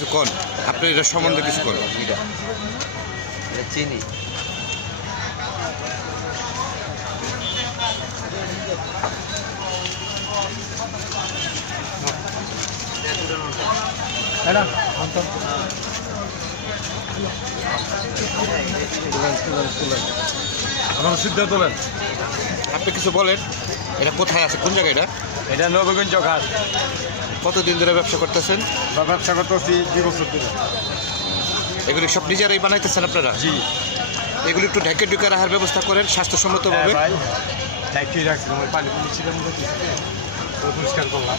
কিছু কন? আপনি এটা সম্বন্ধে কিছু কন? এটা এটা চিনি আমার সিদ্ধান্ত নেন। আপনি কিছু বলেন এটা কোথায় আছে? কোন জায়গায় এটা? এটা নবগঞ্জ ঘাট। কতদিন ধরে ব্যবসা করতেছেন? ব্যবসা করতেছি দুই বছর ধরে। এগুলি সব নিজেরাই বানাইতেছেন আপনারা? জি। এগুলি একটু ঢেকে ঢুকে রাখার ব্যবস্থা করেন স্বাস্থ্যসম্মতভাবে? হ্যাঁ রাখছিলাম পানি ওই পরিষ্কার করলাম।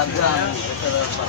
三哥生日快